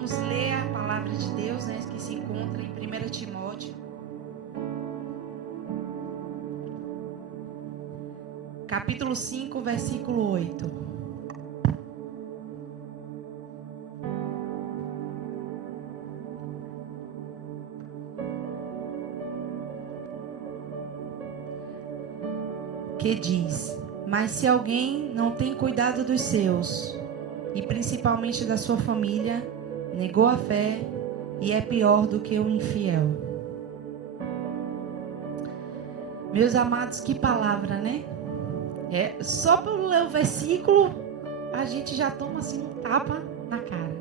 Vamos ler a palavra de Deus, né, que se encontra em 1 Timóteo, capítulo 5, versículo 8. Que diz: mas se alguém não tem cuidado dos seus, e principalmente da sua família, negou a fé e é pior do que o infiel. Meus amados, que palavra, né? Só por ler o versículo, a gente já toma assim um tapa na cara,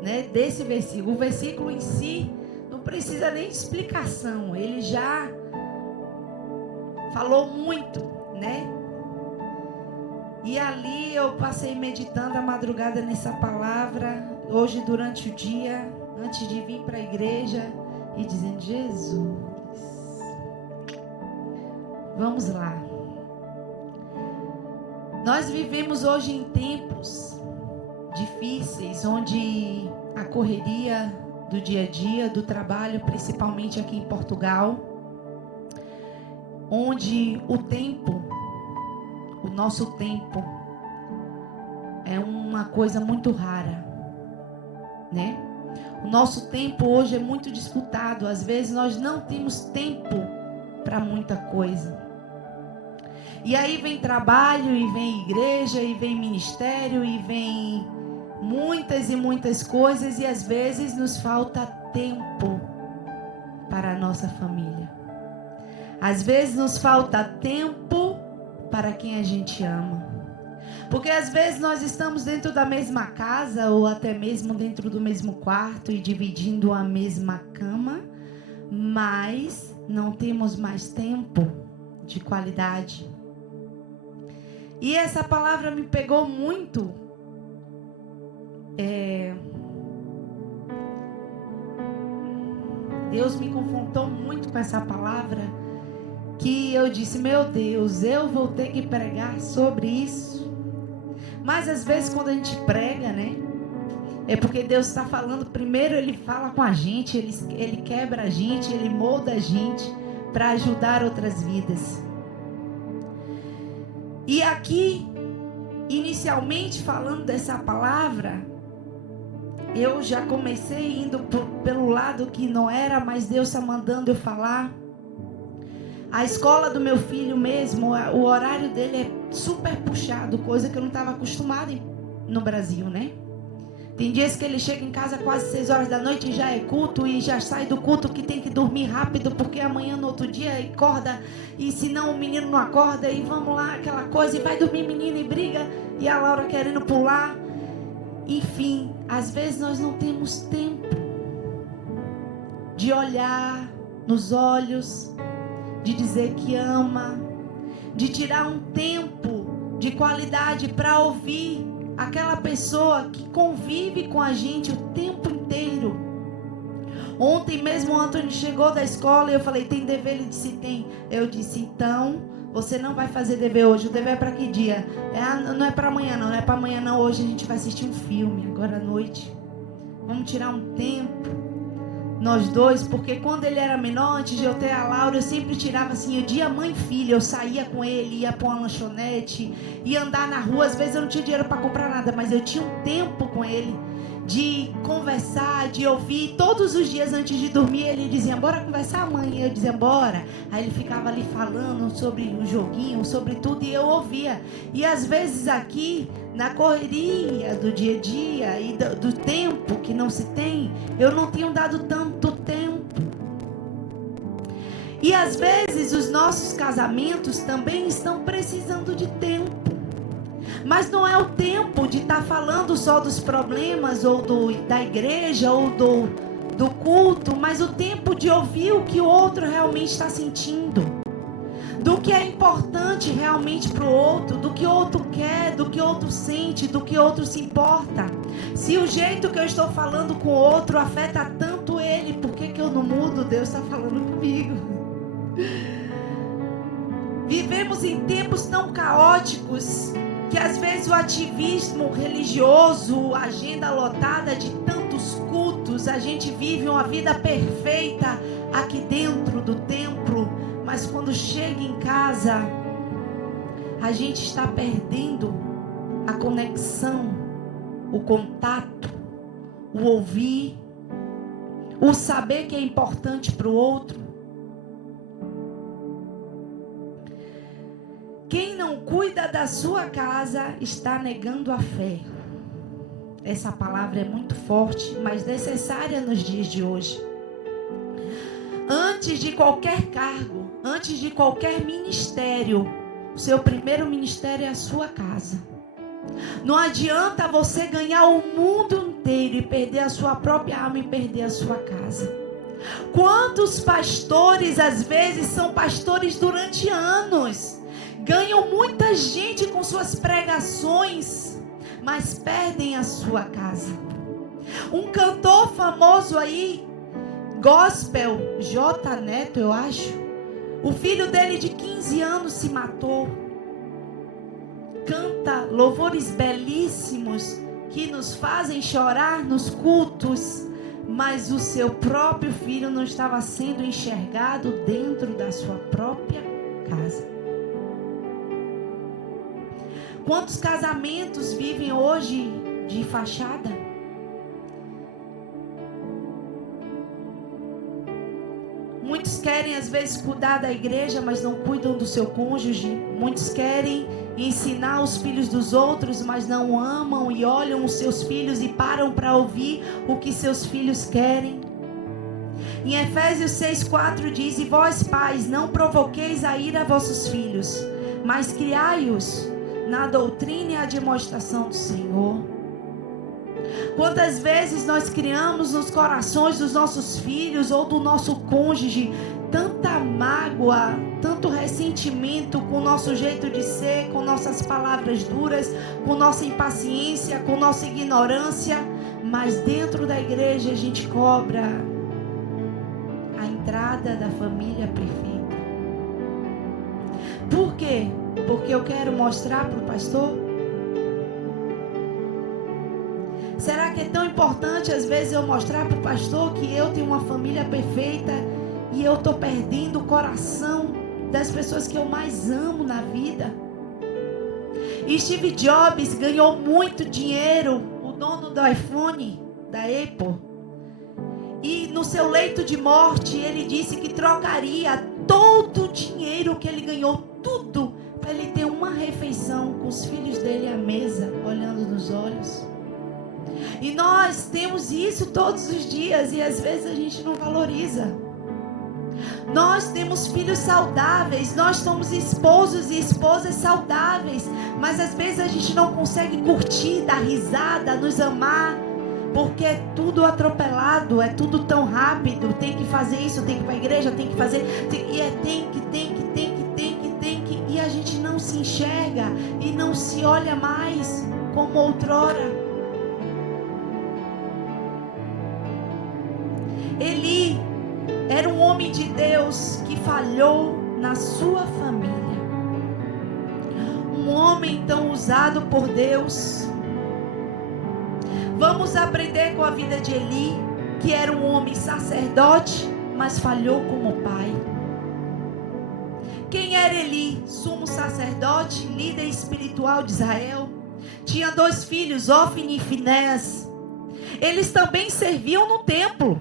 né? Desse versículo. O versículo em si não precisa nem de explicação. Ele já falou muito, né? E ali eu passei meditando a madrugada nessa palavra, hoje durante o dia, antes de vir para a igreja, e dizendo: Jesus, vamos lá. Nós vivemos hoje em tempos difíceis, onde a correria do dia a dia, do trabalho, principalmente aqui em Portugal, onde o nosso tempo é uma coisa muito rara, né? O nosso tempo hoje é muito disputado. Às vezes nós não temos tempo para muita coisa. E aí vem trabalho, e vem igreja, e vem ministério, e vem muitas e muitas coisas, e às vezes nos falta tempo para a nossa família. Às vezes nos falta tempo para quem a gente ama. Porque às vezes nós estamos dentro da mesma casa, ou até mesmo dentro do mesmo quarto, e dividindo a mesma cama, mas não temos mais tempo de qualidade. E essa palavra me pegou muito. Deus me confrontou muito com essa palavra, que eu disse: meu Deus, eu vou ter que pregar sobre isso. Mas às vezes quando a gente prega, né, é porque Deus está falando. Primeiro Ele fala com a gente, Ele quebra a gente, Ele molda a gente para ajudar outras vidas. E aqui, inicialmente falando dessa palavra, eu já comecei indo pelo lado que não era, mas Deus está mandando eu falar. A escola do meu filho mesmo, o horário dele é super puxado, coisa que eu não estava acostumada no Brasil, né? Tem dias que ele chega em casa quase 6 horas da noite e já é culto, e já sai do culto que tem que dormir rápido, porque amanhã no outro dia acorda, e senão o menino não acorda, e vamos lá, aquela coisa, e vai dormir menino e briga, e a Laura querendo pular. Enfim, às vezes nós não temos tempo de olhar nos olhos, de dizer que ama, de tirar um tempo de qualidade para ouvir aquela pessoa que convive com a gente o tempo inteiro. Ontem mesmo o Antônio chegou da escola e eu falei: tem dever? Ele disse: tem. Eu disse: então você não vai fazer dever hoje. O dever é para que dia? Não é para amanhã não, não é para amanhã não. Hoje a gente vai assistir um filme, agora à noite. Vamos tirar um tempo nós dois, porque quando ele era menor, antes de eu ter a Laura, eu sempre tirava assim, o dia mãe e filha, eu saía com ele, ia para uma lanchonete, ia andar na rua. Às vezes eu não tinha dinheiro para comprar nada, mas eu tinha um tempo com ele, de conversar, de ouvir. Todos os dias antes de dormir ele dizia: bora conversar, mãe? Eu dizia: bora. Aí ele ficava ali falando sobre o joguinho, sobre tudo, e eu ouvia. E às vezes aqui, na correria do dia a dia e do tempo que não se tem, eu não tenho dado tanto tempo. E às vezes os nossos casamentos também estão precisando de tempo. Mas não é o tempo de estar falando só dos problemas, ou da igreja, ou do culto, mas o tempo de ouvir o que o outro realmente está sentindo, do que é importante realmente para o outro, do que o outro quer, do que o outro sente, do que o outro se importa. Se o jeito que eu estou falando com o outro afeta tanto ele, por que eu não mudo? Deus está falando comigo. Vivemos em tempos tão caóticos que às vezes o ativismo religioso, a agenda lotada de tantos cultos, cultos, a gente vive uma vida perfeita aqui dentro do templo, mas quando chega em casa, a gente está perdendo a conexão, o contato, o ouvir, o saber que é importante para o outro. Quem não cuida da sua casa está negando a fé. Essa palavra é muito forte, mas necessária nos dias de hoje. Antes de qualquer cargo, antes de qualquer ministério, o seu primeiro ministério é a sua casa. Não adianta você ganhar o mundo inteiro e perder a sua própria alma e perder a sua casa. Quantos pastores, às vezes, são pastores durante anos, ganham muita gente com suas pregações, mas perdem a sua casa. Um cantor famoso aí, gospel, J. Neto, eu acho, o filho dele de 15 anos se matou. Canta louvores belíssimos que nos fazem chorar nos cultos, mas o seu próprio filho não estava sendo enxergado dentro da sua própria casa. Quantos casamentos vivem hoje de fachada? Muitos querem às vezes cuidar da igreja, mas não cuidam do seu cônjuge. Muitos querem ensinar os filhos dos outros, mas não amam e olham os seus filhos e param para ouvir o que seus filhos querem. Em Efésios 6,4 diz: E vós, pais, não provoqueis a ira a vossos filhos, mas criai-os na doutrina e a demonstração do Senhor. Quantas vezes nós criamos nos corações dos nossos filhos ou do nosso cônjuge tanta mágoa, tanto ressentimento com o nosso jeito de ser, com nossas palavras duras, com nossa impaciência, com nossa ignorância, mas dentro da igreja a gente cobra a entrada da família perfeita. Por quê? Porque eu quero mostrar para o pastor? Será que é tão importante às vezes eu mostrar para o pastor que eu tenho uma família perfeita e eu estou perdendo o coração das pessoas que eu mais amo na vida? E Steve Jobs ganhou muito dinheiro, o dono do iPhone, da Apple. E no seu leito de morte ele disse que trocaria todo o dinheiro que ele ganhou, tudo, para ele ter uma refeição com os filhos dele à mesa, olhando nos olhos. E nós temos isso todos os dias e às vezes a gente não valoriza. Nós temos filhos saudáveis, nós somos esposos e esposas saudáveis, mas às vezes a gente não consegue curtir, dar risada, nos amar, porque é tudo atropelado, é tudo tão rápido. Tem que fazer isso, tem que ir para a igreja, tem que fazer, e a gente não se enxerga e não se olha mais como outrora. Eli era um homem de Deus que falhou na sua família. Um homem tão usado por Deus. Vamos aprender com a vida de Eli, que era um homem sacerdote, mas falhou como pai. Quem era Eli? Sumo sacerdote, líder espiritual de Israel. Tinha 2 filhos, Ofni e Finéas. Eles também serviam no templo,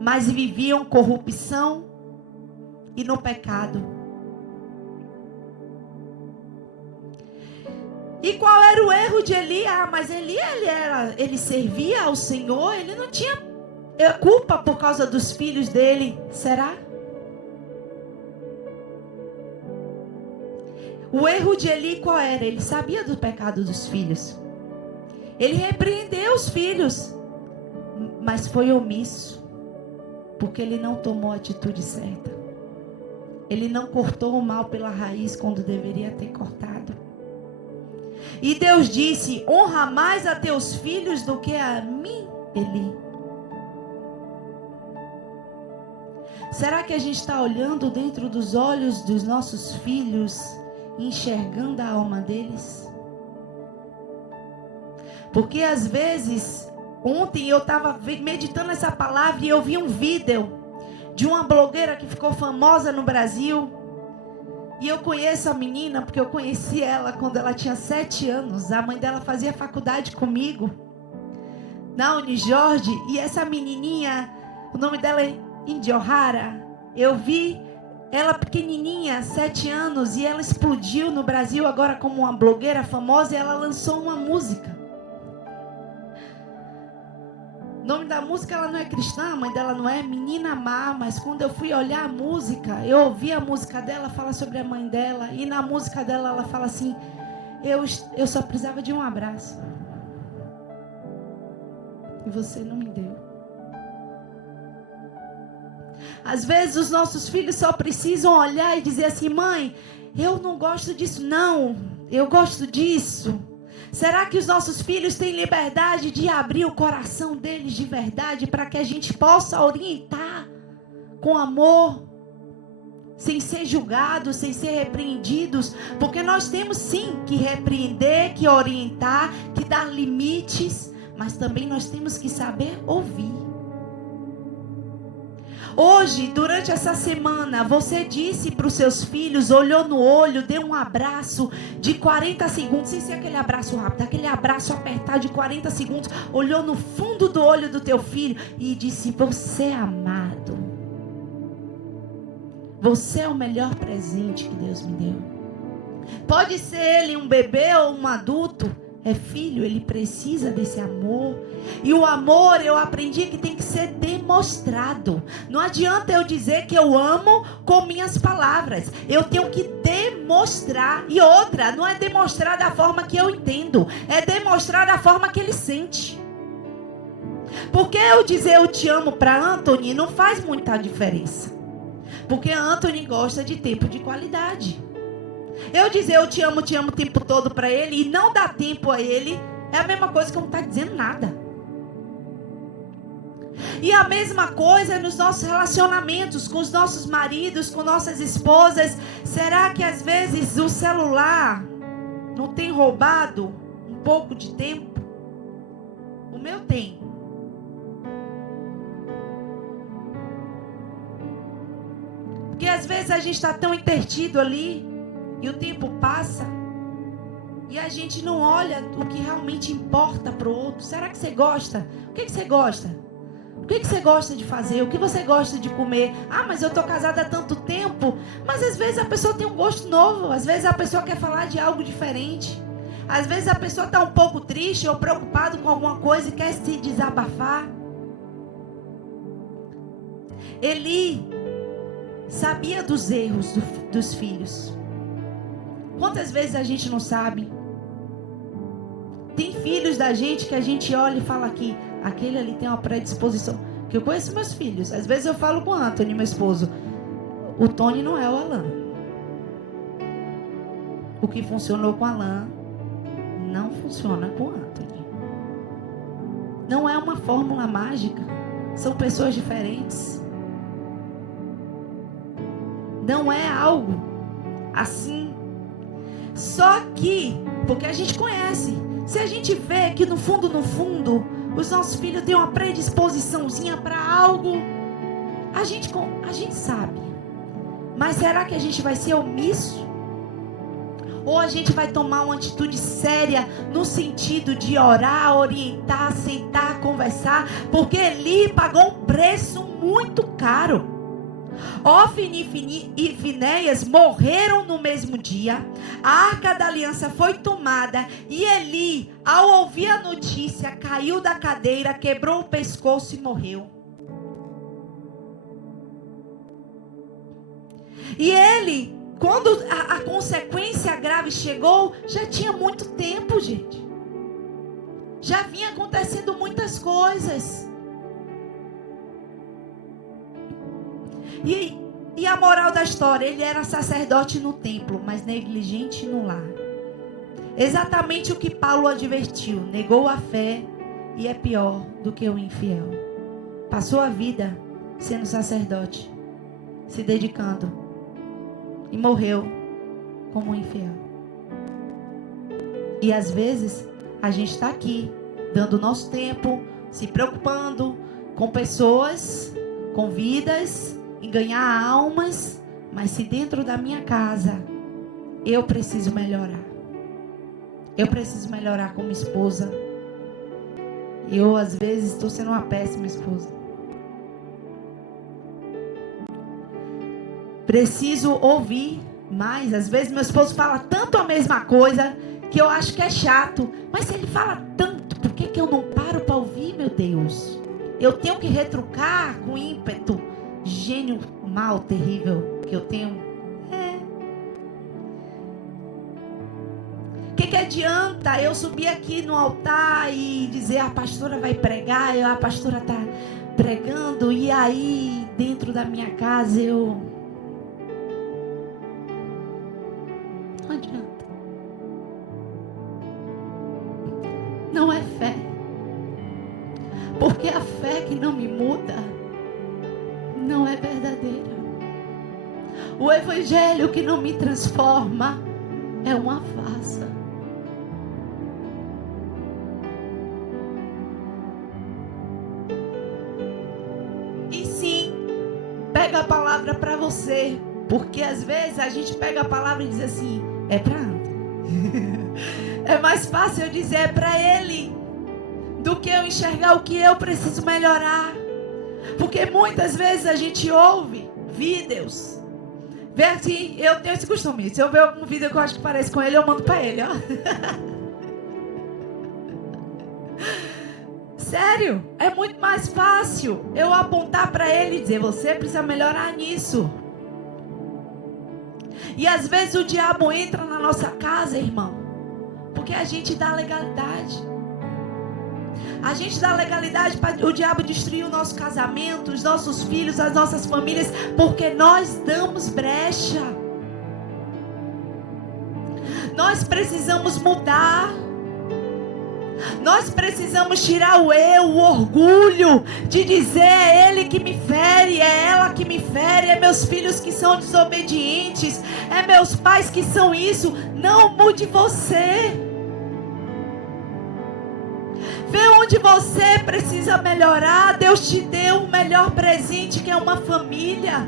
mas viviam corrupção e no pecado. E qual era o erro de Eli? Mas ele servia ao Senhor, ele não tinha culpa por causa dos filhos dele. Será? O erro de Eli qual era? Ele sabia do pecado dos filhos. Ele repreendeu os filhos, mas foi omisso, porque ele não tomou a atitude certa. Ele não cortou o mal pela raiz quando deveria ter cortado. E Deus disse: honra mais a teus filhos do que a mim, Eli. Será que a gente está olhando dentro dos olhos dos nossos filhos, enxergando a alma deles? Porque às vezes Ontem eu estava meditando essa palavra e eu vi um vídeo de uma blogueira que ficou famosa no Brasil. E eu conheço a menina porque eu conheci ela quando ela tinha 7 anos. A mãe dela fazia faculdade comigo na Unijorge. E essa menininha, o nome dela é Indy O'Hara. Eu vi ela pequenininha, 7 anos, e ela explodiu no Brasil agora como uma blogueira famosa, e ela lançou uma música. O nome da música, ela não é cristã, a mãe dela não é Menina Má, mas quando eu fui olhar a música, eu ouvi a música dela, fala sobre a mãe dela, e na música dela ela fala assim, eu só precisava de um abraço, e você não me deu. Às vezes os nossos filhos só precisam olhar e dizer assim, mãe, eu não gosto disso não, eu gosto disso. Será que os nossos filhos têm liberdade de abrir o coração deles de verdade para que a gente possa orientar com amor, sem ser julgados, sem ser repreendidos? Porque nós temos sim que repreender, que orientar, que dar limites, mas também nós temos que saber ouvir. Hoje, durante essa semana, você disse para os seus filhos, olhou no olho, deu um abraço de 40 segundos, sem ser aquele abraço rápido, aquele abraço apertado de 40 segundos, olhou no fundo do olho do teu filho e disse, você é amado. Você é o melhor presente que Deus me deu. Pode ser ele um bebê ou um adulto, é filho, ele precisa desse amor. E o amor, eu aprendi que tem que ser demonstrado. Não adianta eu dizer que eu amo com minhas palavras. Eu tenho que demonstrar. E outra, não é demonstrar da forma que eu entendo, é demonstrar da forma que ele sente. Porque eu dizer eu te amo para Anthony não faz muita diferença. Porque Anthony gosta de tempo de qualidade. Eu dizer eu te amo o tempo todo para ele e não dar tempo a ele, é a mesma coisa que eu não estar dizendo nada. E a mesma coisa nos nossos relacionamentos, com os nossos maridos, com nossas esposas. Será que às vezes o celular não tem roubado um pouco de tempo? O meu tem. Porque às vezes a gente está tão entretido ali e o tempo passa e a gente não olha o que realmente importa para o outro. Será que você gosta? O que você gosta? O que você gosta de fazer? O que você gosta de comer? Ah, mas eu estou casada há tanto tempo. Mas às vezes a pessoa tem um gosto novo. Às vezes a pessoa quer falar de algo diferente. Às vezes a pessoa está um pouco triste ou preocupada com alguma coisa e quer se desabafar. Eli sabia dos erros dos filhos. Quantas vezes a gente não sabe? Tem filhos da gente que a gente olha e fala aqui, aquele ali tem uma predisposição. Que eu conheço meus filhos. Às vezes eu falo com o Anthony, meu esposo, o Tony não é o Alan. O que funcionou com o Alan não funciona com o Anthony. Não é uma fórmula mágica. São pessoas diferentes. Não é algo assim. Só que, porque a gente conhece, se a gente vê que no fundo, os nossos filhos têm uma predisposiçãozinha para algo, a gente sabe. Mas será que a gente vai ser omisso? Ou a gente vai tomar uma atitude séria no sentido de orar, orientar, sentar, conversar? Porque Eli pagou um preço muito caro. Ofni e Finéias morreram no mesmo dia. A arca da aliança foi tomada e Eli, ao ouvir a notícia, caiu da cadeira, quebrou o pescoço e morreu. E ele, quando a consequência grave chegou, já tinha muito tempo, gente. Já vinha acontecendo muitas coisas. E a moral da história, ele era sacerdote no templo, mas negligente no lar. Exatamente o que Paulo advertiu, negou a fé e é pior do que o infiel. Passou a vida sendo sacerdote, se dedicando e morreu como um infiel. E às vezes a gente está aqui, dando o nosso tempo, se preocupando com pessoas, com vidas, em ganhar almas. Mas se dentro da minha casa eu preciso melhorar. Eu preciso melhorar como esposa. Eu, às vezes, estou sendo uma péssima esposa. Preciso ouvir mais. Às vezes, meu esposo fala tanto a mesma coisa que eu acho que é chato. Mas se ele fala tanto, por que eu não paro para ouvir, meu Deus? Eu tenho que retrucar com ímpeto. Gênio mal, terrível que eu tenho. O que adianta eu subir aqui no altar e dizer a pastora vai pregar, a pastora está pregando, e aí dentro da minha casa eu... Não adianta. Não é fé. Porque a fé que não me muda não é verdadeira. O evangelho que não me transforma é uma farsa. Pega a palavra para você, porque às vezes a gente pega a palavra e diz assim, é para André. É mais fácil eu dizer é para ele do que eu enxergar o que eu preciso melhorar. Porque muitas vezes a gente ouve vídeos, vê assim, eu tenho esse costume, se eu ver algum vídeo que eu acho que parece com ele, eu mando para ele, ó. Sério, é muito mais fácil eu apontar para ele e dizer, você precisa melhorar nisso. E às vezes o diabo entra na nossa casa, irmão, porque a gente dá legalidade. A gente dá legalidade para o diabo destruir o nosso casamento, os nossos filhos, as nossas famílias, porque nós damos brecha. Nós precisamos mudar. Nós precisamos tirar o eu, o orgulho de dizer é ele que me fere, é ela que me fere, é meus filhos que são desobedientes, é meus pais que são isso. Não mude você. Vê onde você precisa melhorar. Deus te deu o melhor presente, que é uma família.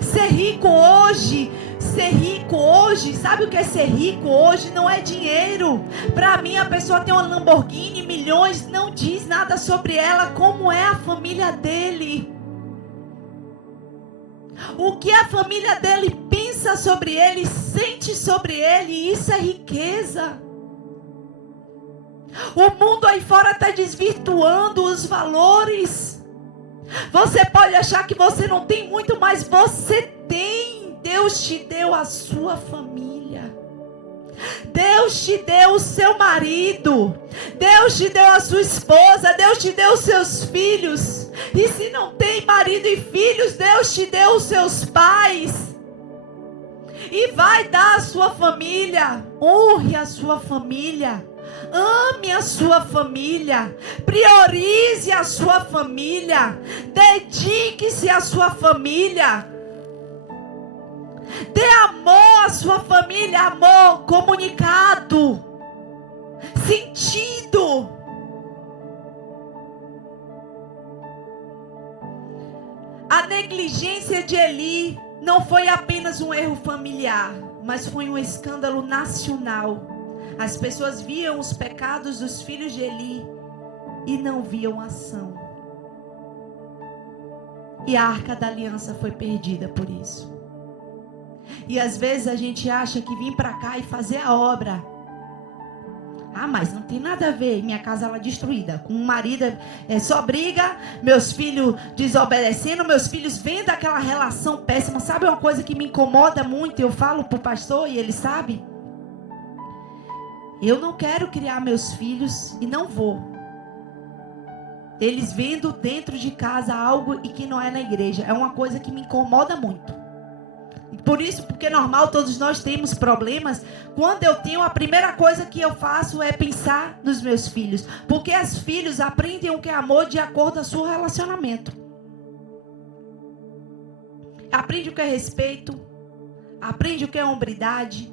Ser rico hoje, sabe o que é ser rico hoje? Não é dinheiro. Para mim, a pessoa tem uma Lamborghini, milhões, não diz nada sobre ela, como é a família dele. O que a família dele pensa sobre ele, sente sobre ele, isso é riqueza. O mundo aí fora está desvirtuando os valores. Você pode achar que você não tem muito, mas você tem. Deus te deu a sua família. Deus te deu o seu marido. Deus te deu a sua esposa. Deus te deu os seus filhos. E se não tem marido e filhos, Deus te deu os seus pais. E vai dar a sua família. Honre a sua família. Ame a sua família, priorize a sua família, dedique-se à sua família, dê amor à sua família, amor comunicado, sentido. A negligência de Eli não foi apenas um erro familiar, mas foi um escândalo nacional. As pessoas viam os pecados dos filhos de Eli e não viam ação. E a Arca da Aliança foi perdida por isso. E às vezes a gente acha que vir para cá e fazer a obra. Ah, mas não tem nada a ver. Minha casa ela destruída. Com o marido só briga. Meus filhos desobedecendo. Meus filhos vendo aquela relação péssima. Sabe uma coisa que me incomoda muito? Eu falo para o pastor e ele sabe. Eu não quero criar meus filhos e não vou. Eles vendo dentro de casa algo e que não é na igreja. É uma coisa que me incomoda muito. Por isso, porque é normal, todos nós temos problemas. Quando eu tenho, a primeira coisa que eu faço é pensar nos meus filhos. Porque os filhos aprendem o que é amor de acordo com o seu relacionamento. Aprende o que é respeito. Aprende o que é hombridade.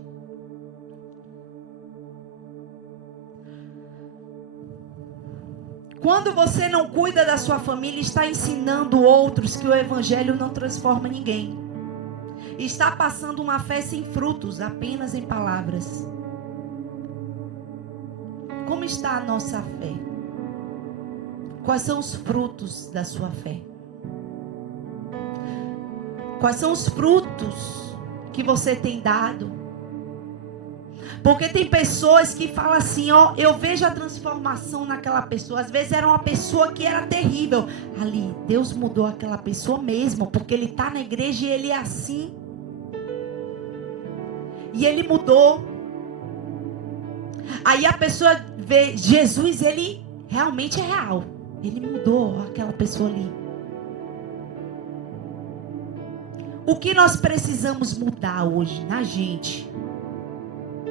Quando você não cuida da sua família, está ensinando outros que o evangelho não transforma ninguém. Está passando uma fé sem frutos, apenas em palavras. Como está a nossa fé? Quais são os frutos da sua fé? Quais são os frutos que você tem dado? Porque tem pessoas que falam assim, ó, eu vejo a transformação naquela pessoa. Às vezes era uma pessoa que era terrível. Ali, Deus mudou aquela pessoa mesmo, porque ele está na igreja e ele é assim. E ele mudou. Aí a pessoa vê, Jesus, ele realmente é real. Ele mudou aquela pessoa ali. O que nós precisamos mudar hoje na gente?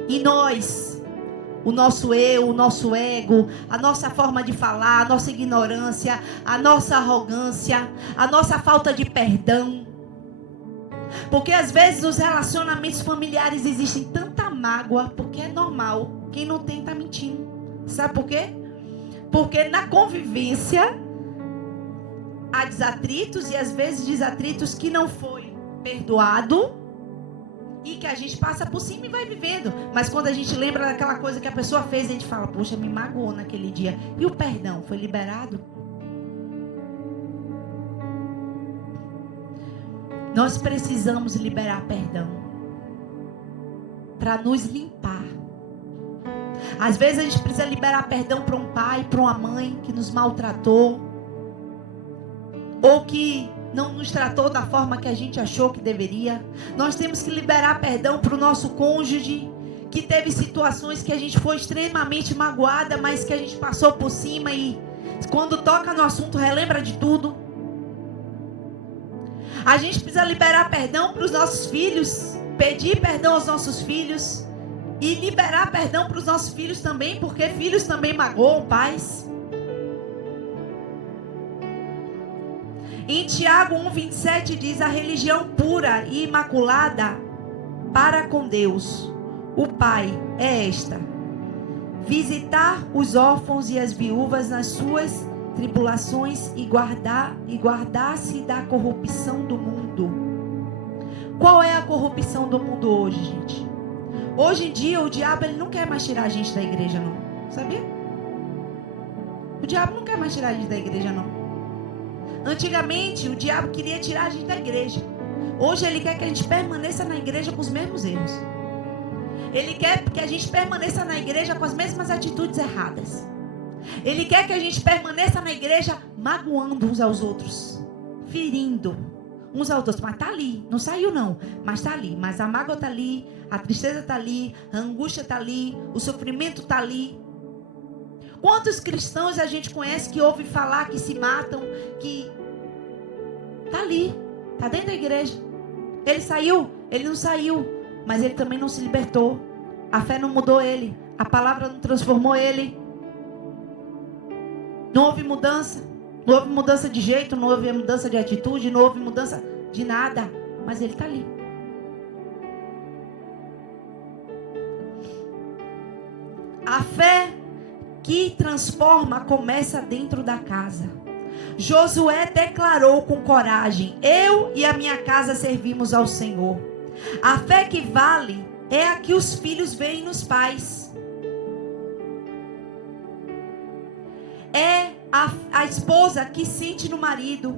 E nós, o nosso eu, o nosso ego, a nossa forma de falar, a nossa ignorância, a nossa arrogância, a nossa falta de perdão. Porque às vezes nos relacionamentos familiares existe tanta mágoa, porque é normal. Quem não tem está mentindo. Sabe por quê? Porque na convivência há desatritos e às vezes desatritos que não foi perdoado. E que a gente passa por cima e vai vivendo. Mas quando a gente lembra daquela coisa que a pessoa fez, a gente fala, poxa, me magoou naquele dia. E o perdão foi liberado? Nós precisamos liberar perdão. Para nos limpar. Às vezes a gente precisa liberar perdão para um pai, para uma mãe que nos maltratou. Ou que não nos tratou da forma que a gente achou que deveria. Nós temos que liberar perdão para o nosso cônjuge, que teve situações que a gente foi extremamente magoada, mas que a gente passou por cima e quando toca no assunto relembra de tudo. A gente precisa liberar perdão para os nossos filhos, pedir perdão aos nossos filhos e liberar perdão para os nossos filhos também, porque filhos também magoam pais. Em Tiago 1,27 diz, a religião pura e imaculada para com Deus, o Pai, é esta: visitar os órfãos e as viúvas nas suas tribulações e guardar-se da corrupção do mundo. Qual é a corrupção do mundo hoje, gente? Hoje em dia o diabo ele não quer mais tirar a gente da igreja, não. Sabia? O diabo não quer mais tirar a gente da igreja, não. Antigamente, o diabo queria tirar a gente da igreja. Hoje, ele quer que a gente permaneça na igreja com os mesmos erros. Ele quer que a gente permaneça na igreja com as mesmas atitudes erradas. Ele quer que a gente permaneça na igreja magoando uns aos outros. Ferindo uns aos outros. Mas tá ali, não saiu não. Mas tá ali, mas a mágoa tá ali, a tristeza tá ali, a angústia tá ali, o sofrimento tá ali. Quantos cristãos a gente conhece que ouve falar que se matam, que tá ali, tá dentro da igreja. Ele saiu? Ele não saiu, mas ele também não se libertou. A fé não mudou ele, a palavra não transformou ele. Não houve mudança, não houve mudança de jeito, não houve mudança de atitude, não houve mudança de nada, mas ele tá ali. A fé que transforma começa dentro da casa. Josué declarou com coragem: eu e a minha casa servimos ao Senhor. A fé que vale é a que os filhos veem nos pais. É a esposa que sente no marido.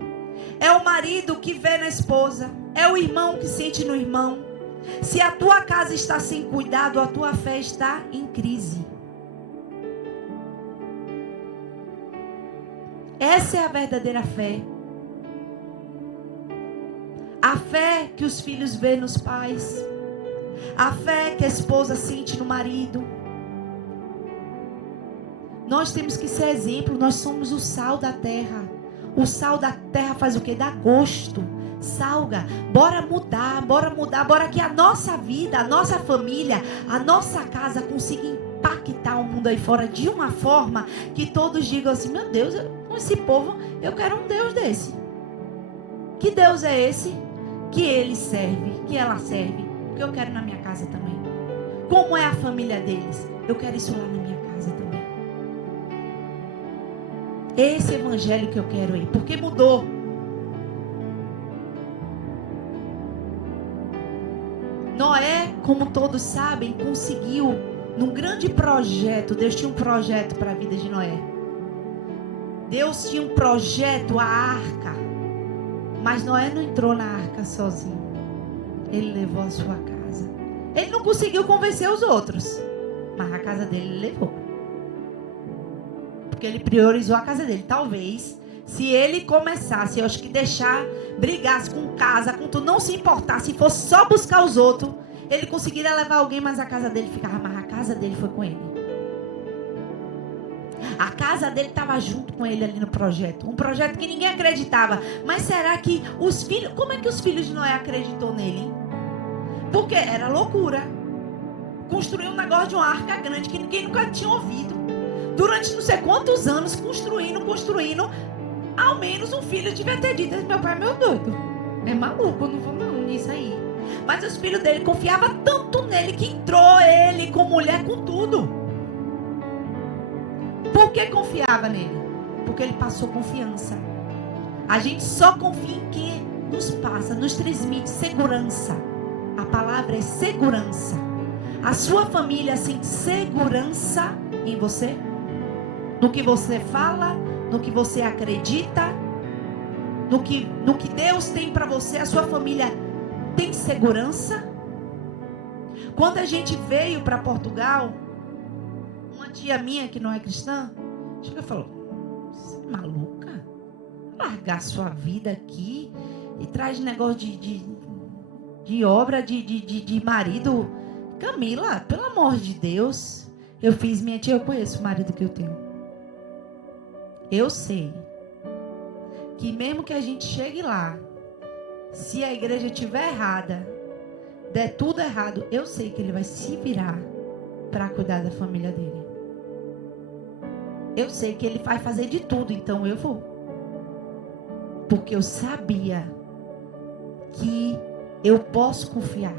É o marido que vê na esposa. É o irmão que sente no irmão. Se a tua casa está sem cuidado, a tua fé está em crise. Essa é a verdadeira fé. A fé que os filhos veem nos pais. A fé que a esposa sente no marido. Nós temos que ser exemplo. Nós somos o sal da terra. O sal da terra faz o quê? Dá gosto. Salga. Bora mudar. Bora que a nossa vida, a nossa família, a nossa casa consiga impactar o mundo aí fora de uma forma que todos digam assim: meu Deus, com esse povo eu quero um Deus desse. Que Deus é esse que ele serve, que ela serve? Porque eu quero na minha casa também. Como é a família deles? Eu quero isso lá na minha casa também. Esse evangelho que eu quero aí, porque mudou. Noé, como todos sabem, conseguiu, num grande projeto, Deus tinha um projeto para a vida de Noé. Deus tinha um projeto, a arca. Mas Noé não entrou na arca sozinho. Ele levou a sua casa. Ele não conseguiu convencer os outros, mas a casa dele ele levou. Porque ele priorizou a casa dele. Talvez, se ele começasse, eu acho que brigasse com casa, com tudo, não se importasse, se fosse só buscar os outros, ele conseguiria levar alguém, mas a casa dele ficava, mas a casa dele foi com ele. A casa dele estava junto com ele ali no projeto. Um projeto que ninguém acreditava. Mas será que os filhos... Como é que os filhos de Noé acreditou nele, hein? Porque era loucura. Construir um negócio de uma arca grande que ninguém nunca tinha ouvido. Durante não sei quantos anos, construindo. Ao menos um filho devia ter dito: meu pai é meu doido. É maluco, eu não vou não nisso aí. Mas os filhos dele confiavam tanto nele que entrou ele com mulher, com tudo. Por que confiava nele? Porque ele passou confiança. A gente só confia em quem nos passa, nos transmite segurança. A palavra é segurança. A sua família sente segurança em você? No que você fala, no que você acredita, no que Deus tem para você, a sua família tem segurança? Quando a gente veio para Portugal, uma tia minha que não é cristã, chegou e falou: você é maluca? Largar sua vida aqui e traz negócio de obra, de marido. Camila, pelo amor de Deus. Eu fiz, minha tia, eu conheço o marido que eu tenho. Eu sei que mesmo que a gente chegue lá, se a igreja estiver errada, der tudo errado, eu sei que ele vai se virar para cuidar da família dele. Eu sei que ele vai fazer de tudo, então eu vou. Porque eu sabia que eu posso confiar.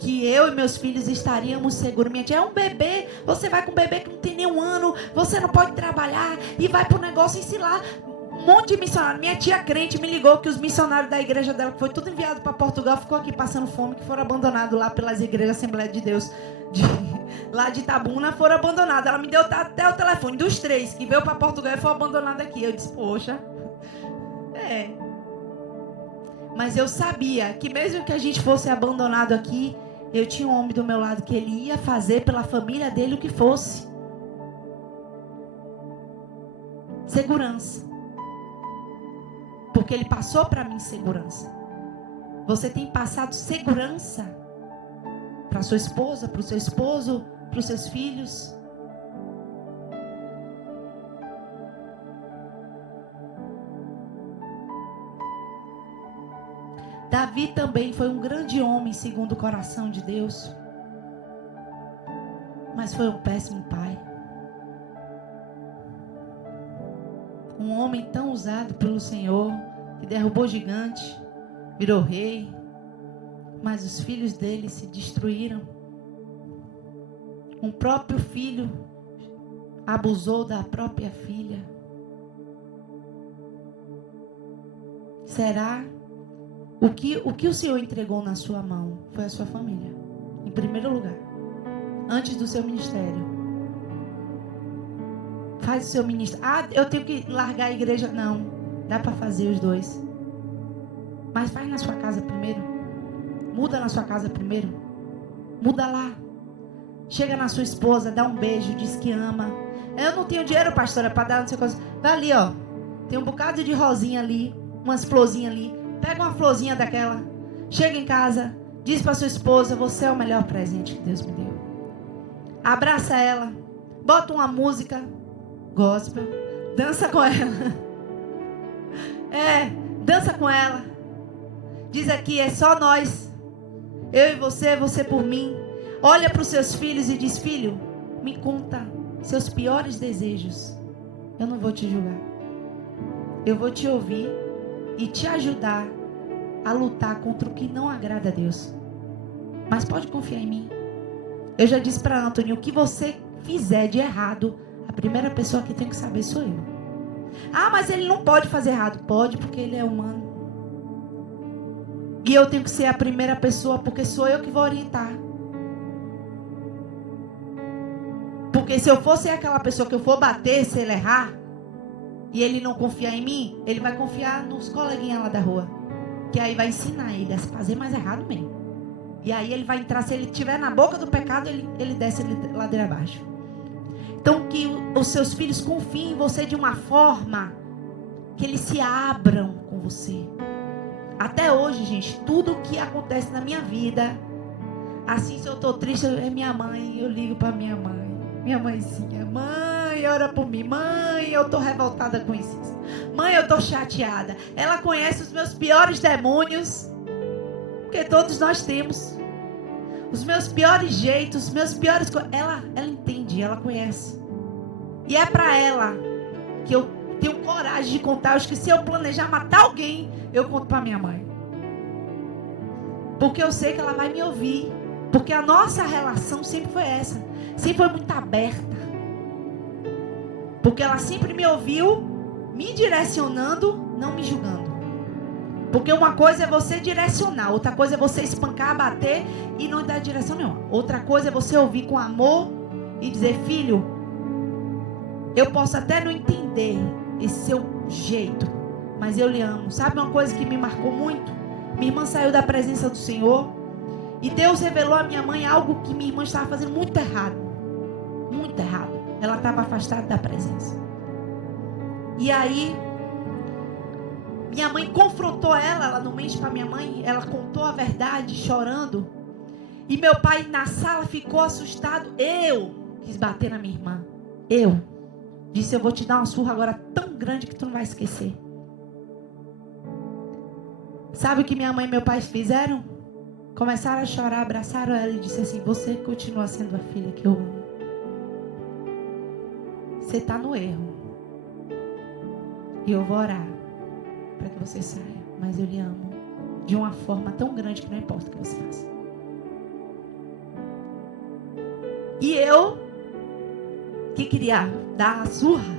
Que eu e meus filhos estaríamos seguros. Minha tia é um bebê. Você vai com um bebê que não tem nem um ano. Você não pode trabalhar. E vai pro negócio ensinar. Um monte de missionário. Minha tia crente me ligou que os missionários da igreja dela, que foi tudo enviado para Portugal, ficou aqui passando fome, que foram abandonados lá pelas igrejas Assembleia de Deus lá de Itabuna, foram abandonados. Ela me deu até o telefone dos 3 que veio para Portugal e foi abandonado aqui. Eu disse: poxa, mas eu sabia que mesmo que a gente fosse abandonado aqui, eu tinha um homem do meu lado que ele ia fazer pela família dele o que fosse. Segurança. Porque ele passou para mim segurança. Você tem passado segurança para sua esposa, para o seu esposo, para os seus filhos? Davi também foi um grande homem segundo o coração de Deus, mas foi um péssimo pai. Um homem tão usado pelo Senhor, que derrubou gigante, virou rei, mas os filhos dele se destruíram. Um próprio filho abusou da própria filha. Será? O que o Senhor entregou na sua mão foi a sua família, em primeiro lugar, antes do seu ministério. Faz o seu ministério. Ah, eu tenho que largar a igreja. Não, dá para fazer os dois. Mas faz na sua casa primeiro. Muda na sua casa primeiro. Muda lá. Chega na sua esposa, dá um beijo, diz que ama. Eu não tenho dinheiro, pastora, para dar não sei o que. Vai ali, ó. Tem um bocado de rosinha ali, umas florzinhas ali. Pega uma florzinha daquela, chega em casa, diz para sua esposa: você é o melhor presente que Deus me deu. Abraça ela, bota uma música gospel, dança com ela. Dança com ela. Diz aqui: é só nós, eu e você, você por mim. Olha para os seus filhos e diz: filho, me conta seus piores desejos. Eu não vou te julgar. Eu vou te ouvir e te ajudar a lutar contra o que não agrada a Deus. Mas pode confiar em mim. Eu já disse para Antônio: o que você fizer de errado, a primeira pessoa que tem que saber sou eu. Ah, mas ele não pode fazer errado. Pode, porque ele é humano. E eu tenho que ser a primeira pessoa, porque sou eu que vou orientar. Porque se eu fosse aquela pessoa que eu for bater, se ele errar, e ele não confiar em mim, ele vai confiar nos coleguinhas lá da rua. Que aí vai ensinar ele a fazer mais errado mesmo. E aí ele vai entrar, se ele estiver na boca do pecado, ele desce ladeira abaixo. Então que os seus filhos confiem em você de uma forma que eles se abram com você. Até hoje, gente, tudo que acontece na minha vida, assim, se eu tô triste, é minha mãe, eu ligo pra minha mãe. Minha mãezinha, mãe, ora por mim. Mãe, eu tô revoltada com isso. Mãe, eu tô chateada. Ela conhece os meus piores demônios, porque todos nós temos. Os meus piores jeitos, os meus piores coisas. Ela entende, ela conhece. E é pra ela que eu tenho coragem de contar. Eu acho que se eu planejar matar alguém, eu conto pra minha mãe. Porque eu sei que ela vai me ouvir. Porque a nossa relação sempre foi essa. Sempre foi muito aberta. Porque ela sempre me ouviu, me direcionando, não me julgando. Porque uma coisa é você direcionar, outra coisa é você espancar, bater e não dar direção nenhuma. Outra coisa é você ouvir com amor e dizer: filho, eu posso até não entender esse seu jeito, mas eu lhe amo. Sabe uma coisa que me marcou muito? Minha irmã saiu da presença do Senhor e Deus revelou à minha mãe algo que minha irmã estava fazendo muito errado. Muito errado. Ela estava afastada da presença. E aí minha mãe confrontou ela não mente para minha mãe, ela contou a verdade chorando. E meu pai na sala ficou assustado. Eu quis bater na minha irmã. Eu disse: eu vou te dar uma surra agora tão grande que tu não vai esquecer. Sabe o que minha mãe e meu pai fizeram? Começaram a chorar, abraçaram ela e disse assim: você continua sendo a filha que eu amo. Você está no erro. E eu vou orar para que você saia. Mas eu lhe amo de uma forma tão grande que não importa o que você faça. E eu, que queria dar a surra,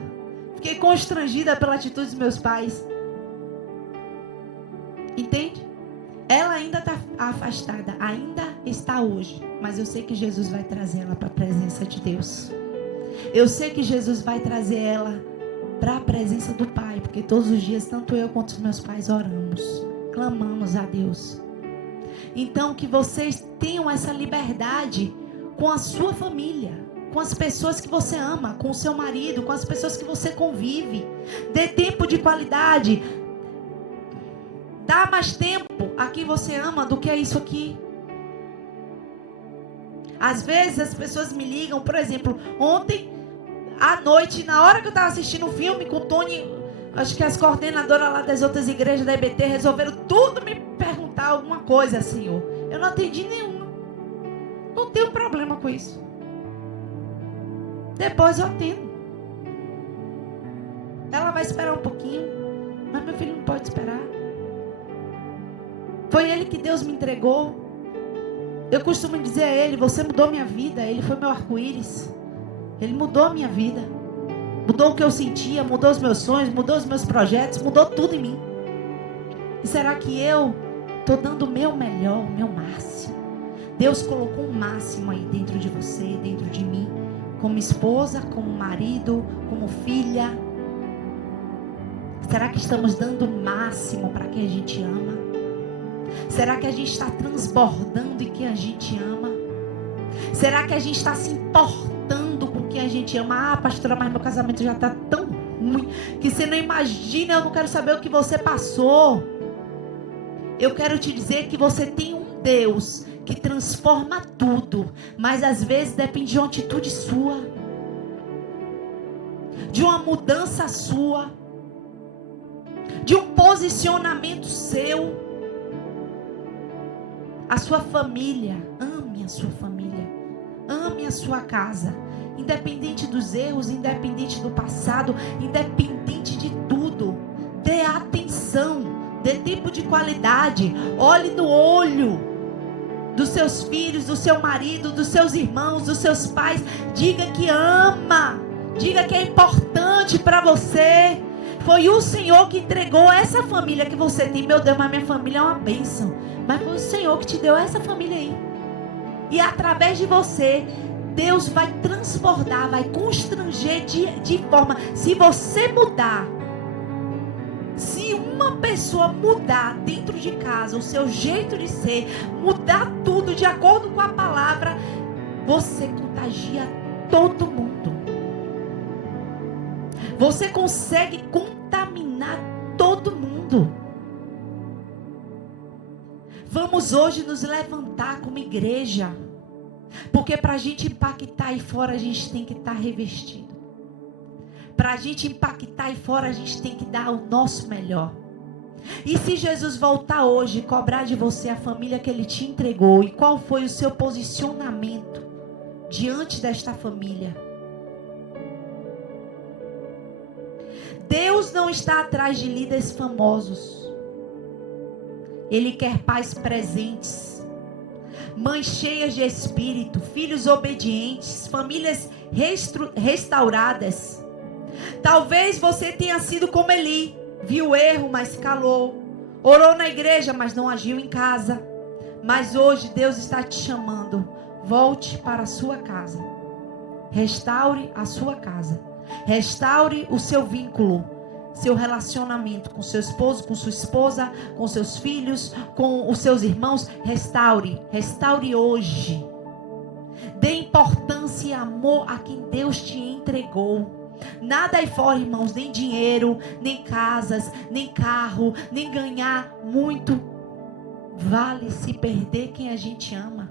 fiquei constrangida pela atitude dos meus pais. Entende? Ela ainda está afastada, ainda está hoje. Mas eu sei que Jesus vai trazer ela para a presença de Deus. Eu sei que Jesus vai trazer ela para a presença do Pai. Porque todos os dias, tanto eu quanto os meus pais oramos, clamamos a Deus. Então que vocês tenham essa liberdade com a sua família, com as pessoas que você ama, com o seu marido, com as pessoas que você convive. Dê tempo de qualidade. Dá mais tempo a quem você ama do que a isso aqui. Às vezes as pessoas me ligam, por exemplo, ontem à noite, na hora que eu estava assistindo um filme com o Tony, acho que as coordenadoras lá das outras igrejas da EBT resolveram tudo me perguntar alguma coisa, Senhor. Eu não atendi nenhuma. Não tenho problema com isso. Depois eu atendo. Ela vai esperar um pouquinho, mas meu filho não pode esperar. Foi ele que Deus me entregou. Eu costumo dizer a ele: você mudou minha vida. Ele foi meu arco-íris. Ele mudou a minha vida. Mudou o que eu sentia, mudou os meus sonhos, mudou os meus projetos, mudou tudo em mim. E será que eu estou dando o meu melhor, o meu máximo? Deus colocou um máximo aí dentro de você, dentro de mim, como esposa, como marido, como filha. Será que estamos dando o máximo para quem a gente ama? Será que a gente está transbordando em quem a gente ama? Será que a gente está se importando com quem a gente ama? Ah, pastora, mas meu casamento já está tão ruim que você não imagina. Eu não quero saber o que você passou. Eu quero te dizer que você tem um Deus que transforma tudo, mas às vezes depende de uma atitude sua, de uma mudança sua, de um posicionamento seu. A sua família, ame a sua família, ame a sua casa, independente dos erros, independente do passado, independente de tudo. Dê atenção, dê tempo de qualidade, olhe no olho dos seus filhos, do seu marido, dos seus irmãos, dos seus pais. Diga família que é importante para você. Foi o Senhor que entregou essa família que você tem. Meu Deus, mas minha família é uma bênção. Mas foi o Senhor que te deu essa família aí. E através de você, Deus vai transbordar, vai constranger de forma. Se você mudar, se uma pessoa mudar dentro de casa, o seu jeito de ser, mudar tudo de acordo com a palavra, você contagia todo mundo. Você consegue contaminar todo mundo. Vamos hoje nos levantar como igreja. Porque para a gente impactar aí fora, a gente tem que estar revestido. Para a gente impactar aí fora, a gente tem que dar o nosso melhor. E se Jesus voltar hoje e cobrar de você a família que Ele te entregou, e qual foi o seu posicionamento diante desta família? Deus não está atrás de líderes famosos. Ele quer pais presentes, mães cheias de espírito, filhos obedientes, famílias restauradas. Talvez você tenha sido como Eli, viu o erro, mas se calou, orou na igreja, mas não agiu em casa. Mas hoje Deus está te chamando, volte para a sua casa, restaure a sua casa, restaure o seu vínculo, seu relacionamento com seu esposo, com sua esposa, com seus filhos, com os seus irmãos. Restaure hoje. Dê importância e amor a quem Deus te entregou. Nada aí fora, irmãos, nem dinheiro, nem casas, nem carro, nem ganhar muito vale se perder quem a gente ama.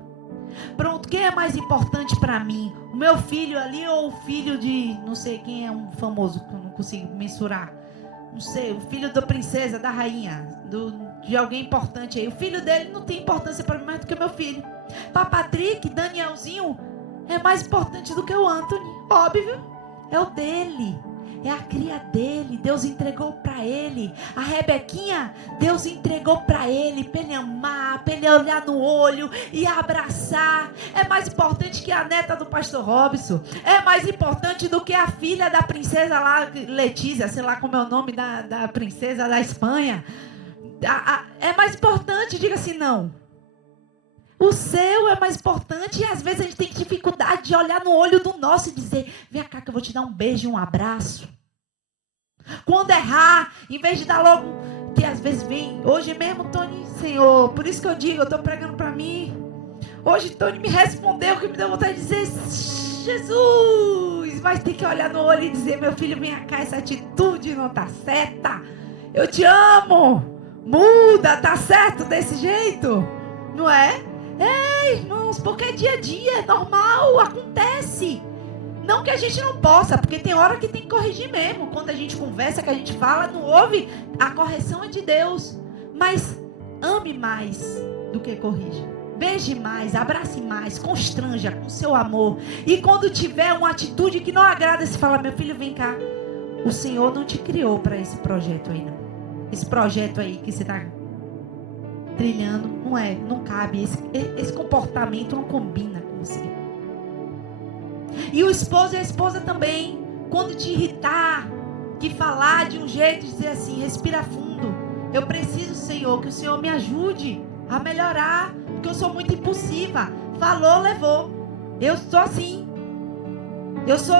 Pronto, quem é mais importante para mim? O meu filho ali ou o filho de não sei quem é um famoso que eu não consigo mensurar? Não sei, o filho da princesa, da rainha, de alguém importante aí. O filho dele não tem importância para mim mais do que o meu filho. Para Patrick, Danielzinho é mais importante do que o Anthony. Óbvio, é o dele. É a cria dele, Deus entregou para ele. A Rebequinha, Deus entregou para ele amar, para ele olhar no olho e abraçar. É mais importante que a neta do pastor Robson. É mais importante do que a filha da princesa lá, Letícia, sei lá como é o nome da princesa da Espanha. É mais importante, diga assim, não. O seu é mais importante e às vezes a gente tem dificuldade de olhar no olho do nosso e dizer, vem cá que eu vou te dar um beijo e um abraço. Quando errar, em vez de dar logo, que às vezes vem, hoje mesmo, Tony, Senhor, por isso que eu digo, eu estou pregando para mim. Hoje Tony me respondeu que me deu vontade de dizer, Jesus, mas tem que olhar no olho e dizer, meu filho, vem cá, essa atitude não está certa. Eu te amo, muda, tá certo desse jeito, não é? Irmãos, porque é dia a dia, é normal, acontece. Não que a gente não possa, porque tem hora que tem que corrigir mesmo. Quando a gente conversa, que a gente fala, não ouve, a correção é de Deus. Mas ame mais do que corrija. Beije mais, abrace mais, constranja com seu amor. E quando tiver uma atitude que não agrada, se fala, meu filho, vem cá. O Senhor não te criou para esse projeto aí, não. Esse projeto aí que você está trilhando, não cabe, esse comportamento não combina com você. E o esposo e a esposa também, quando te irritar, te falar de um jeito, dizer assim, respira fundo, eu preciso, Senhor, que o Senhor me ajude a melhorar, porque eu sou muito impulsiva, falou, levou, eu sou assim, eu sou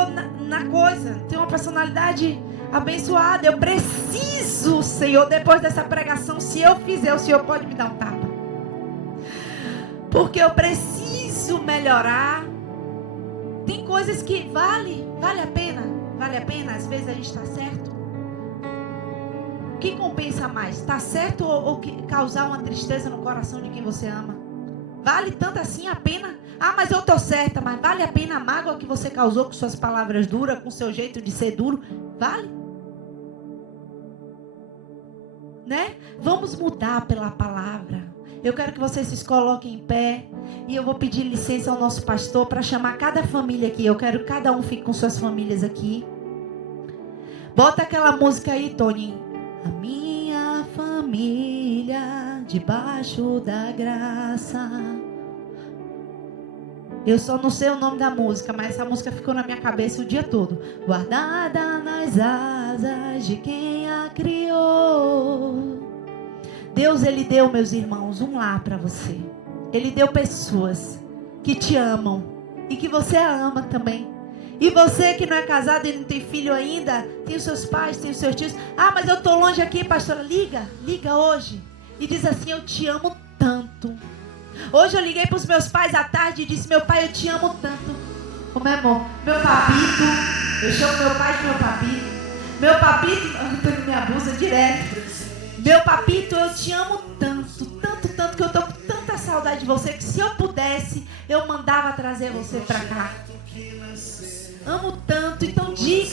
na coisa, tenho uma personalidade abençoada, eu preciso, Senhor, depois dessa pregação, se eu fizer, o Senhor pode me dar um tapa, porque eu preciso melhorar. Tem coisas que vale a pena, às vezes a gente está certo. O que compensa mais, está certo ou causar uma tristeza no coração de quem você ama? Vale tanto assim a pena? Ah, mas eu estou certa, mas vale a pena a mágoa que você causou com suas palavras duras, com seu jeito de ser duro? Vale? Né? Vamos mudar pela palavra. Eu quero que vocês se coloquem em pé. E eu vou pedir licença ao nosso pastor para chamar cada família aqui. Eu quero que cada um fique com suas famílias aqui. Bota aquela música aí, Tony. A minha família debaixo da graça. Eu só não sei o nome da música, mas essa música ficou na minha cabeça o dia todo. Guardada nas asas de quem a criou. Deus, Ele deu, meus irmãos, um lar para você. Ele deu pessoas que te amam e que você ama também. E você que não é casado e não tem filho ainda, tem os seus pais, tem os seus tios. Ah, mas eu estou longe aqui, pastora. Liga hoje. E diz assim: eu te amo tanto. Hoje eu liguei para os meus pais à tarde e disse: meu pai, eu te amo tanto. Como é bom. Meu papito, eu chamo meu pai de meu papito. Meu papito, Antônio me abusa direto. Meu papito, eu te amo tanto, tanto, tanto, que eu estou com tanta saudade de você, que se eu pudesse, eu mandava trazer você para cá. Amo tanto, então ligue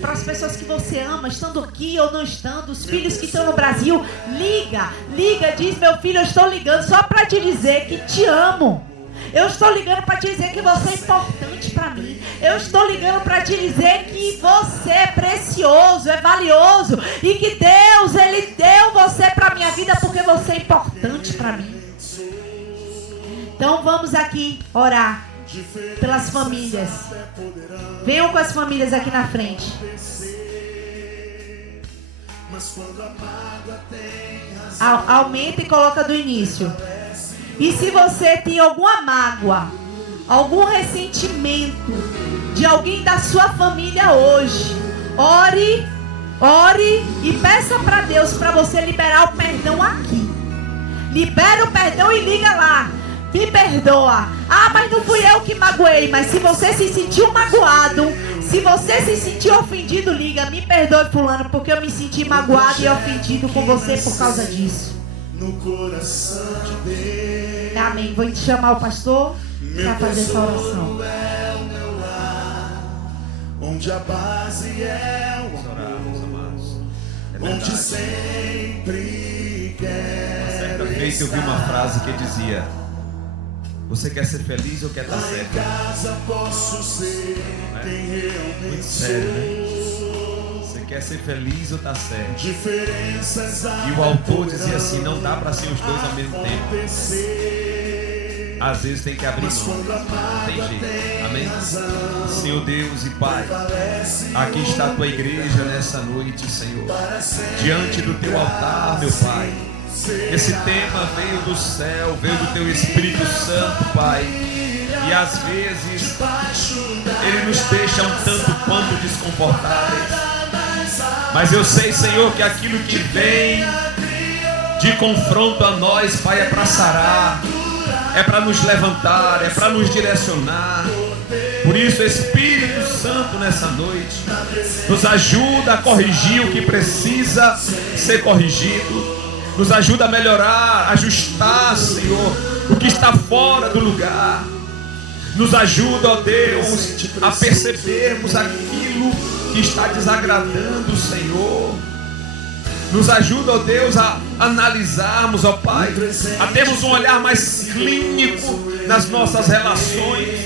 para as pessoas que você ama, estando aqui ou não estando, os filhos que estão no Brasil, liga, diz: meu filho, eu estou ligando só para te dizer que te amo. Eu estou ligando para te dizer que você é importante para mim. Eu estou ligando para te dizer que você é precioso, é valioso, e que Deus, Ele deu você para a minha vida porque você é importante para mim. Então vamos aqui orar pelas famílias. Venham com as famílias aqui na frente. Aumenta e coloca do início. E se você tem alguma mágoa, algum ressentimento de alguém da sua família hoje, ore e peça para Deus para você liberar o perdão aqui. Libera o perdão e liga lá. Me perdoa. Ah, mas não fui eu que magoei. Mas se você se sentiu magoado, se você se sentiu ofendido, liga: me perdoe, fulano, porque eu me senti magoado e ofendido com você por causa disso. Amém. Vou te chamar o pastor para fazer essa oração. Onde a base é o amor, onde sempre quer. Certa vez eu vi uma frase que dizia: você quer ser feliz ou quer estar certo? Muito sério, né? Você quer ser feliz ou estar certo? E o autor dizia assim: não dá para ser os dois ao mesmo tempo. Às vezes tem que abrir mão, não tem jeito. Amém? Senhor Deus e Pai, aqui está a tua igreja nessa noite, Senhor, diante do teu altar, meu Pai. Esse tema veio do céu, veio do teu Espírito Santo, Pai. E às vezes ele nos deixa um tanto quanto desconfortáveis. Mas eu sei, Senhor, que aquilo que vem de confronto a nós, Pai, é para sarar, é para nos levantar, é para nos direcionar. Por isso, Espírito Santo, nessa noite, nos ajuda a corrigir o que precisa ser corrigido. Nos ajuda a melhorar, ajustar, Senhor, o que está fora do lugar. Nos ajuda, ó Deus, a percebermos aquilo que está desagradando o Senhor. Nos ajuda, ó Deus, a analisarmos, ó Pai, a termos um olhar mais clínico nas nossas relações,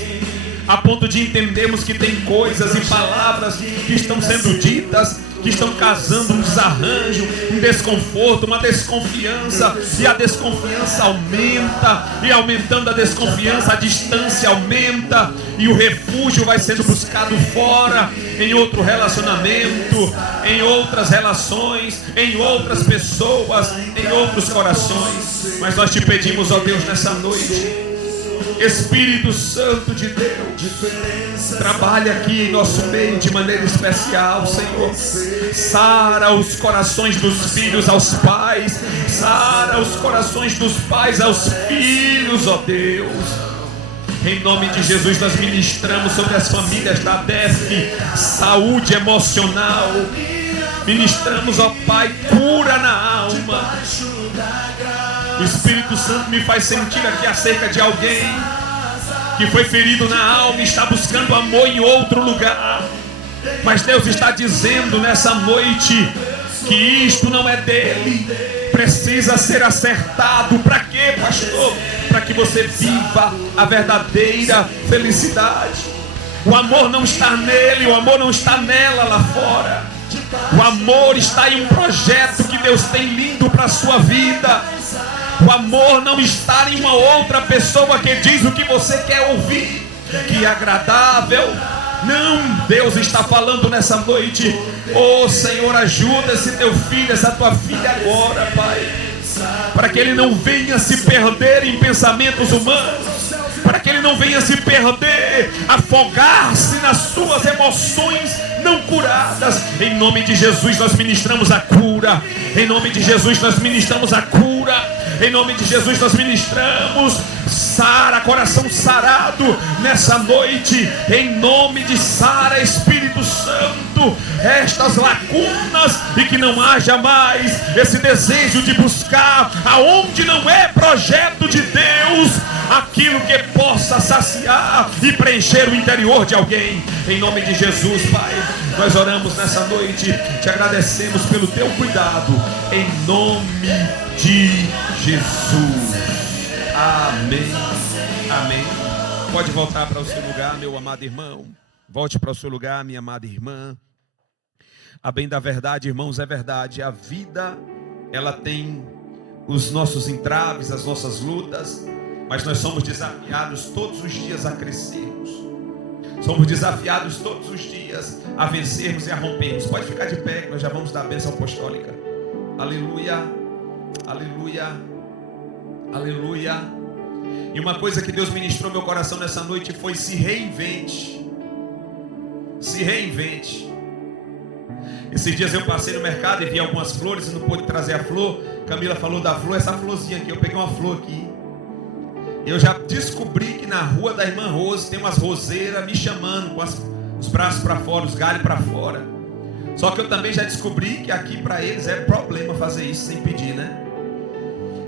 a ponto de entendermos que tem coisas e palavras que estão sendo ditas, que estão causando um desarranjo, um desconforto, uma desconfiança, e a desconfiança aumenta, e aumentando a desconfiança, a distância aumenta, e o refúgio vai sendo buscado fora, em outro relacionamento, em outras relações, em outras pessoas, em outros corações. Mas nós te pedimos, ó Deus, nessa noite, Espírito Santo de Deus, trabalha aqui em nosso meio de maneira especial, Senhor. Sara os corações dos filhos aos pais, sara os corações dos pais aos filhos, ó Deus. Em nome de Jesus, nós ministramos sobre as famílias da DEF saúde emocional. Ministramos, ó Pai, cura na alma. O Espírito Santo me faz sentir aqui acerca de alguém que foi ferido na alma e está buscando amor em outro lugar. Mas Deus está dizendo nessa noite que isto não é dele, precisa ser acertado. Para quê, pastor? Para que você viva a verdadeira felicidade. O amor não está nele, o amor não está nela lá fora. O amor está em um projeto que Deus tem lindo para a sua vida. O amor não está em uma outra pessoa que diz o que você quer ouvir, que é agradável. Não, Deus está falando nessa noite. Oh Senhor, ajuda esse teu filho, essa tua filha agora, Pai, para que ele não venha se perder em pensamentos humanos, para que ele não venha se perder, afogar-se nas suas emoções não curadas. Em nome de Jesus nós ministramos a cura. Em nome de Jesus nós ministramos a cura. Em nome de Jesus nós ministramos Sara, coração sarado nessa noite. Em nome de Sara, Espírito Santo, estas lacunas, e que não haja mais esse desejo de buscar aonde não é projeto de Deus, aquilo que possa saciar e preencher o interior de alguém. Em nome de Jesus, Pai, nós oramos nessa noite, te agradecemos pelo teu cuidado, em nome de Jesus. Amém. Amém. Pode voltar para o seu lugar, meu amado irmão. Volte para o seu lugar, minha amada irmã. A bem da verdade, irmãos, é verdade. A vida, ela tem os nossos entraves, as nossas lutas, mas nós somos desafiados todos os dias a crescermos. Somos desafiados todos os dias a vencermos e a rompermos. Pode ficar de pé, que nós já vamos dar a bênção apostólica. Aleluia, aleluia, aleluia. E uma coisa que Deus ministrou no meu coração nessa noite foi: se reinvente. Se reinvente. Esses dias eu passei no mercado e vi algumas flores e não pude trazer a flor. Camila falou da flor, essa florzinha aqui. Eu peguei uma flor aqui. Eu já descobri que na rua da irmã Rose tem umas roseiras me chamando com os braços para fora, os galhos para fora. Só que eu também já descobri que aqui para eles é problema fazer isso sem pedir, né?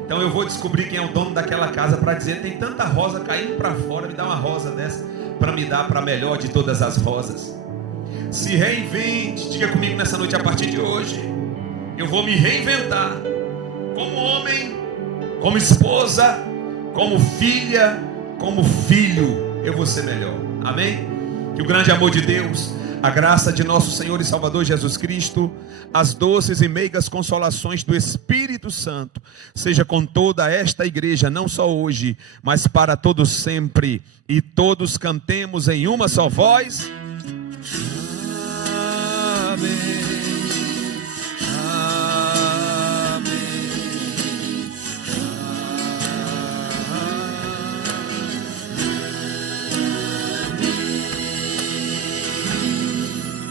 Então eu vou descobrir quem é o dono daquela casa para dizer: tem tanta rosa caindo para fora, me dá uma rosa dessa para me dar para a melhor de todas as rosas. Se reinvente. Diga comigo nessa noite: a partir de hoje eu vou me reinventar, como homem, como esposa, como filha, como filho. Eu vou ser melhor. Amém? Que o grande amor de Deus, a graça de nosso Senhor e Salvador Jesus Cristo, as doces e meigas consolações do Espírito Santo, seja com toda esta igreja, não só hoje, mas para todos sempre. E todos cantemos em uma só voz. Amém.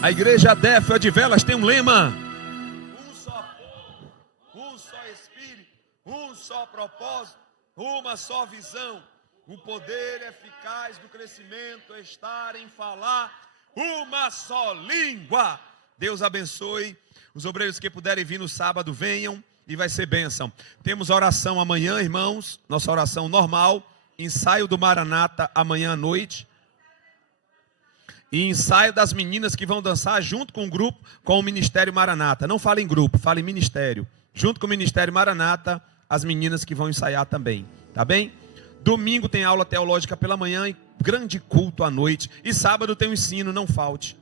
A igreja Défia de Velas tem um lema: um só povo, um só espírito, um só propósito, uma só visão. O poder eficaz do crescimento está em falar uma só língua. Deus abençoe. Os obreiros que puderem vir no sábado, venham, e vai ser bênção. Temos oração amanhã, irmãos, nossa oração normal, ensaio do Maranata amanhã à noite. E ensaio das meninas que vão dançar junto com o grupo, com o Ministério Maranata. Não fale em grupo, fale em ministério. Junto com o Ministério Maranata, as meninas que vão ensaiar também. Tá bem? Domingo tem aula teológica pela manhã e grande culto à noite. E sábado tem o ensino, não falte.